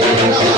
Thank you.